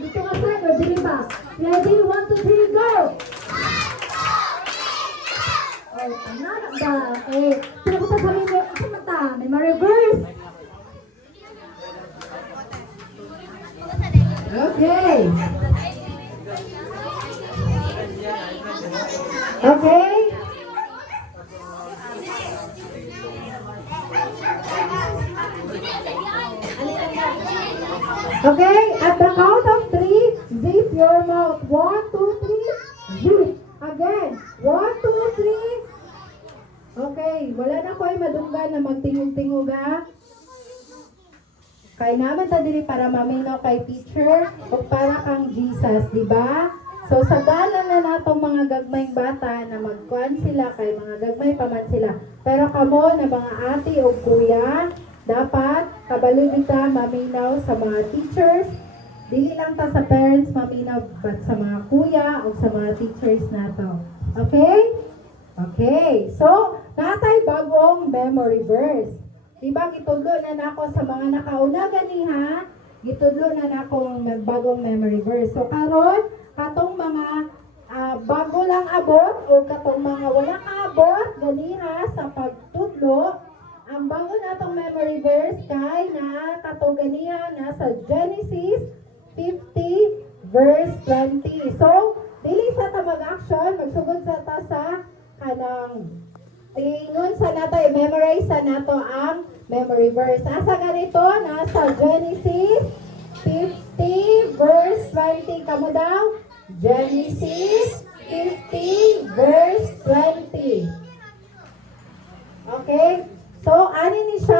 dito nga side o dili ba? Ready? 1, 2, 3, go! Oh, tanan ba? Okay. Sino ko sasabihin mo? Ako mata. May ma-reverse. Okay. Okay. Okay, at the count of 3, zip your mouth. 1, 2, 3, zip. Again. 1, 2, 3. Okay, wala na ko ay madunggan na magtingog-tingog ha. Kaya naman ta dili para maminaw kay teacher o para kang Jesus, di ba? So sa dalan na natong mga gagmayng bata na magkuan sila kay mga gagmay pa man sila. Pero kamo na mga ate o kuya, dapat kabalo kita maminaw sa mga teachers. Dili lang ta sa parents maminaw but sa mga kuya o sa mga teachers nato. Okay? Okay. So, natay bagong memory verse. Diba gitudlo na nako sa mga nakauna ganiha, gitudlo na nako ng bagong memory verse. So karon katong mga bago lang abot o katong mga wala kaabot ganiha sa pagtudlo, ang bago natong memory verse kay na katong ganiha na sa Genesis 50 verse 20. So dili sa ta mag-action, magsugod sa ta sa kanang ingon sa nato, i-memorize sa nato ang memory verse. Asa ganito, nasa Genesis 50 verse 20. Kamu daw? Genesis 50 verse 20. Okay? So, ano ni siya?